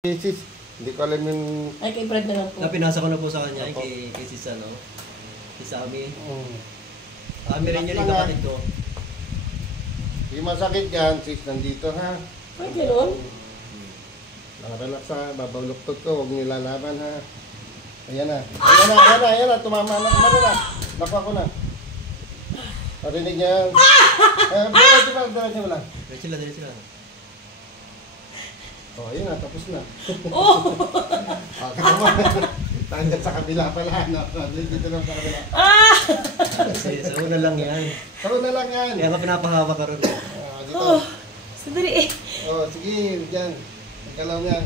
Sis, hindi ko alam yung... Ay, kay Brad na lang po. Pinasa ko na po sa kanya, kay sis ano, kay Sammy. Kami rin yun yung kapatid ko. Hindi masakit yan, sis, nandito ha. Ay, gano'n? Relax ha, babaluktot ko, huwag nilalaban ha. Ayan na, ayan na, tumama na, ano na, nakuha ko na. Parinig niya yan. Diretso mo lang. Diretso lang. Oh, ayun na, tapos na. Oh! Kita mo, tanggap sa kabila pala, no? Dito lang sa kabila. Sa una lang yan. Sa una lang yan. Kaya ka pinapahawak ka rin. Dito. Oh! Sandali eh. Oh, sige, dyan. Nagkalaw niya.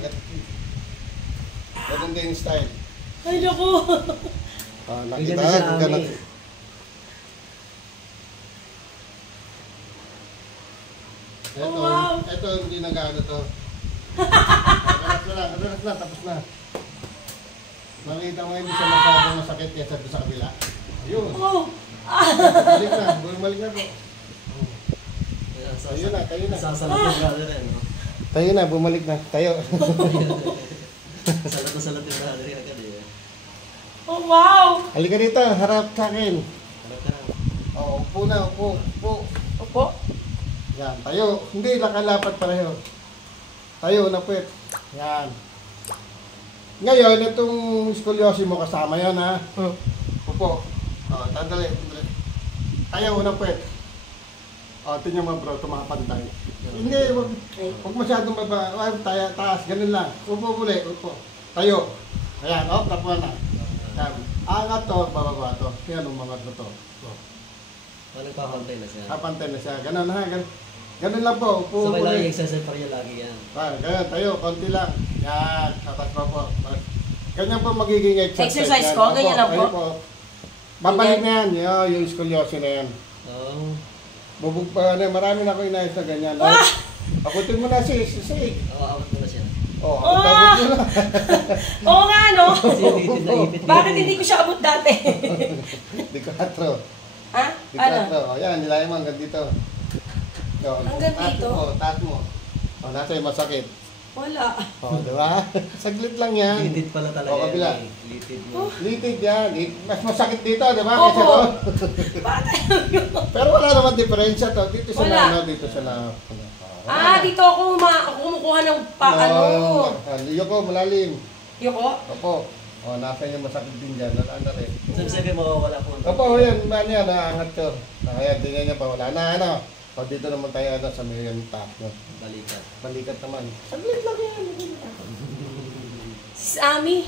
Ganun din style. Ay, naku! Nakita Ganyan ka siya, na. Ami. Ito, Oh, wow. ito hindi nag-ano to. Relax na, tapos na. Makita mo hindi siya masyadong masakit kaysa sa kabila. Ayun. Oh! Bumalik na po. Tayo na. Sasalat yung brother yan, no? Tayo na, bumalik na. Tayo. Salat yung brother yan agad eh. Oh, wow! Halika dito, harap sa akin. Harap ka na. Oo, upo na, upo. Opo. Yan, tayo. Hindi, nakalapat pareho. Tayo na puwet. Yan. Ngayon, itong scoliosis mo kasama yan ha. Upo. Tandali. Tayo na puwet. Tingnan mo bro, tumapantay. Hindi, huwag masyadong baba. Taas, ganun lang. Upo muli, upo. Tayo. Ayan, tapuan na. Yan. Angat to, bababa to. Yan, umangat na to. Nagpapantay na siya. Kapantay na siya. Ganun ha, ganun lang po. Upo Sabay lang muli. yung exercise pa rin lagi yan. Ganyan, tayo, konti lang. Yan, tatas pa po. Ganyan po magiging exercise. Exercise yan. ko? Ganyan lang po? Ayun babalik na yan, yung scoliosis na yan. Oo. Bubog pa, marami na ako inayos na ganyan. Akutin mo na sis. Awat mo na siya. Abot mo na. Oo nga, no? Kasi ipit na ipit. Bakit hindi ko siya abot dati? Di 4. Ha? Di Ano? 4. Ayan, nilayan mo hanggang dito. Hanggang dito? Taas mo. Nasa yung masakit. Wala. Diba? Saglit lang yan. Litid pala talaga kabila. yan. Litid mo. Litid yan. Mas masakit dito, diba? Opo. Kaysa doon. Bakit? Pero wala naman diferensya to. Dito sa Wala. dito sa Dito ako kumukuha ng paano. Yoko, malalim. Yoko? Opo. Nasa yung masakit din dyan. Wala na rin. Sabi mo, wala po. Opo, yan. Yan, naangat ko. Ayan, tingnan niya pa. Wala na, ano. Dito naman tayo sa may top. Balikat naman. Saglit lang yan. Sis Ami,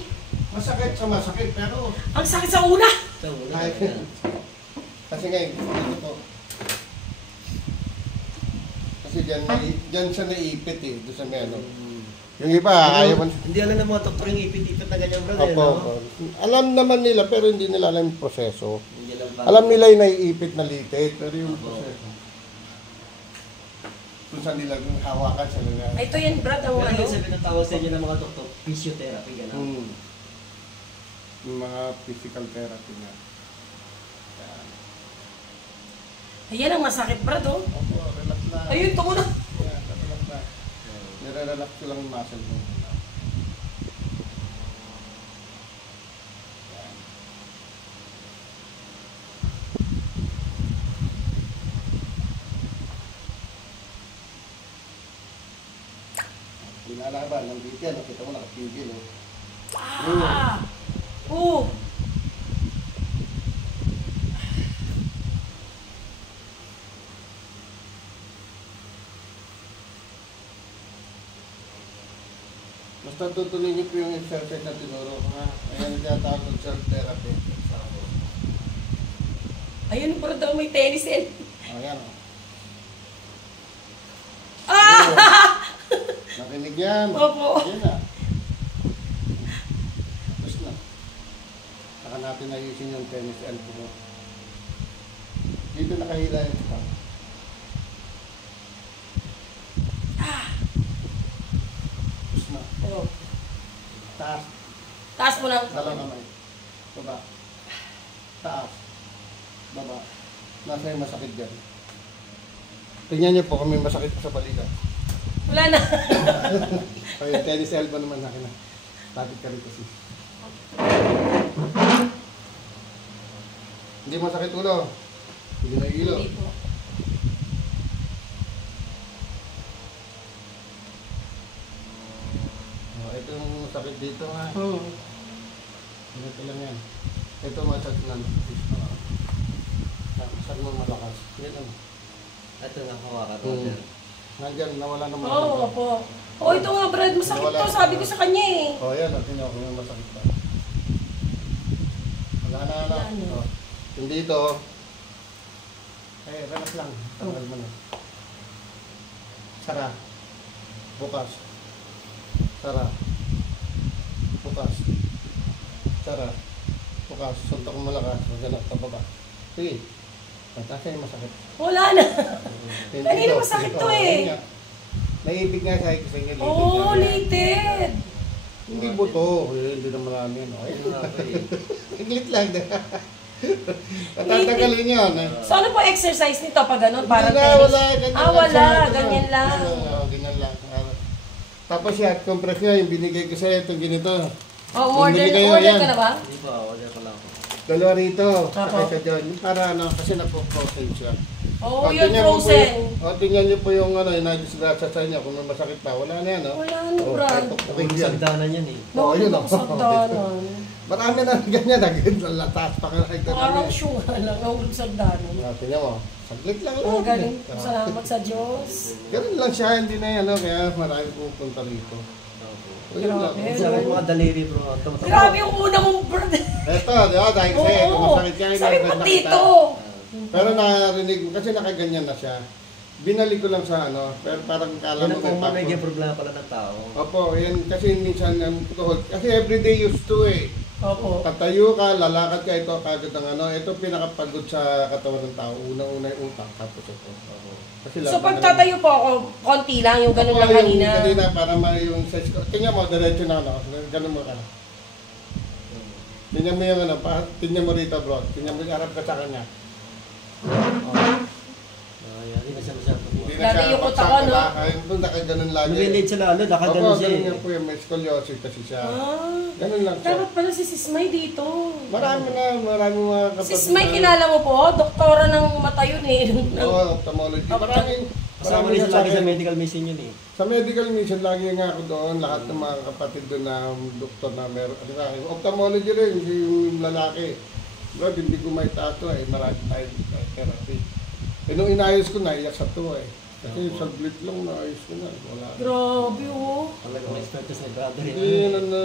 Masakit sa masakit, pero... ang sakit sa una. Sa una Kahit talaga yan. Kasi ngayon, dito po. Kasi dyan siya naipit eh. Doon sa may ano. Yung iba, ayaw man. Hindi alam ng mga doktor yung ipit-ipit na ganyan, brother. Opo, no? opo. Alam naman nila, pero hindi nila alam yung proseso. Hindi lang Alam nila yung naiipit na litit, pero yung proseso. Kung saan nila hawakan sa nila. Ito yan, Brad, ang Pero ano. yung sabi ng tawag sa inyo ng mga doktor, physiotherapy, gano'n. Yung mga physical therapy na. Ayan ang masakit, Brad, oh. Opo, relax lang. Ayun, ito na. Yan, relax lang. Nire-relax ko lang yung muscle mo. Pinalaban ng bigyan, nakita mo nakapigil. Oh. Basta tutuloy niyo po yung exercise na tinuro ko ha. Ayan yung tinatawag ng self-therapy. Ayun, Brad, daw may tennis eh. Ayan o. Ah! Nakinig yan. Opo. Ayan na. Tapos na. Saka natin ayusin yung tennis elbow mo. Dito nakahila yung spam. Tapos na. Oh. Taas. Taas mo na. Dalawang kamay. Baba. Taas. Baba. Nasa yung masakit dyan. Tingnan niyo po kung may masakit sa balikat. Wala na. O yung tennis elbow naman akin na. Tapit ka rito sis. Hindi mo sakit ulo. Hindi na ilo. Hindi po. Ito yung sakit dito ha. Hmm. Ito lang yan. Ito masakit lang. Saan mo malakas? Yan lang. Ito nga hawakan ko. Hmm. Nandyan, nawala naman. Oo, opo. Oh, ito nga, Brad, masakit to. Sabi ko sa kanya eh. O yan, natin ako yung masakit pa. Wala na. Wala na. O. Yung dito, relax lang. Tanggal mo na. Sara. Bukas. Sara. Bukas. Sara. Bukas. Suntok mo malakas. Maghanap ka baba. Sige. Nasa yung masakit. Wala na. Yung Kanina dito, masakit dito, to eh. yun nga. Naibig nga sa ko sa inyo. Oo, oh, lated. Hindi buto. Hindi na marami. No? Ayun nga po eh. Iglit lang. Tatatagalin yun. So ano po exercise nito pag ganun? Parang Hindi na, tennis? wala. Ganyan Ah, lang wala. siya. Ganyan lang. Ganyan lang. Tapos yan, compress nyo, yung binigay ko sa'yo, itong ganito. Oh, Bumili kayo, order yan. ka na ba? Hindi pa, order pa lang ako. Dalawa rito. Apo. Kasi dyan. Yung para ano, kasi napo-frozen siya. Oo, O, yung tingnan mo po frozen. tingnan nyo po yung ano, yung nagdisgrasya sa inyo. Kung may masakit pa, wala na yan. No? Wala na, O, Brad. eto, okay Yung yan. sagdanan yan eh. Oo, yun, Nakakita ko oh. sa danon. Marami na ganyan. Naglatas pa ka nakita Parang namin. sure lang, nahulog sa danon. Tingnan mo. Saglit lang. Ang galing. Ah. Salamat sa Diyos. Ganun lang siya, hindi na yan. No? Kaya marami pupunta rito. O, yun lang. Grabe. Sa akin mga daliri bro. Tumatakbo. Grabe yung una mong Brad. Eto, di ba? Dahil sa'yo, Oo. kumasakit ka. Sabi pa dito. Pero narinig mo, kasi nakaganyan na siya. Binalik ko lang sa ano, pero parang kala Yan mo ang kung may papos. problema pala ng tao. Opo, yan kasi minsan kasi everyday used to eh. Opo. Tatayo ka, lalakad ka, ito kagad ang ano, ito pinakapagod sa katawan ng tao. Unang-una yung utak, tapos ito. Opo. Kasi So pag tatayo po ako, konti lang, yung ganun lang kanina. Kanina, para yung size ko. Tingnan mo, diretso na ano, ganun mo ka. Tingnan mo yung ano, tingnan mo rito bro. Tingnan mo, harap ka sa kanya. Ayan, hindi na siya masyado. Hindi na Dati siya yung utak ko, bagsak, no? diba? Ayun doon, nakaganon lagi. Lumilid siya lalo, nakaganon Opo, siya ganun eh. yan po yung may scoliosis kasi siya. Ah, Ganun lang siya. dapat pala si Sismay dito. Marami mga kapatid. Sismay kilala mo po, doktora ng mata yun eh. Oo, ophthalmology. Maraming Kasama rin siya lagi sa nagsasabi. medical mission yun eh. Sa medical mission, lagi nga ako doon. Lahat ng mga kapatid doon na doktor na meron. Ano nga, ophthalmology rin, yung lalaki. Bro, hindi ko may tato eh. Marami tayo therapy. Eh, nung inayos ko, naiyak sa to eh. Kasi sa blit lang, naayos ko na. Wala. Grabe oh. Talagang expert sa brother Hindi yun. yun ano.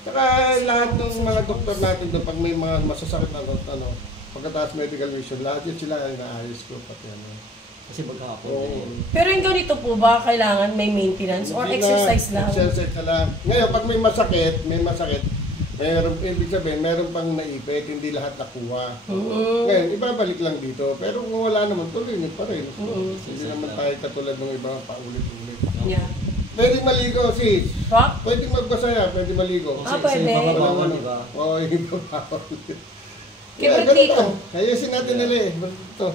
Saka lahat ng mga doktor natin doon, pag may mga masasakit na ano, pagkatapos medical mission, lahat yun sila ay naayos ko. Pati ano. Kasi maghapon Oo. din. Pero yung ganito po ba, kailangan may maintenance or Hindi exercise na, lang? Exercise na lang. Ngayon, pag may masakit, mayroon, ibig sabihin, meron pang naipit, hindi lahat nakuha. Ngayon, ibabalik lang dito. Pero kung wala naman, tuloy nyo pa rin. Hindi naman tayo katulad ng iba, paulit-ulit. Yeah. Pwede maligo, sis. Ha? Pwede magbasaya, pwede maligo. Ah, Kasi pwede. iba Walang bawal, ano. di ba? Oo, iba bawal. Kaya ba't ganun dito? lang. Ayusin natin nila eh. Ito.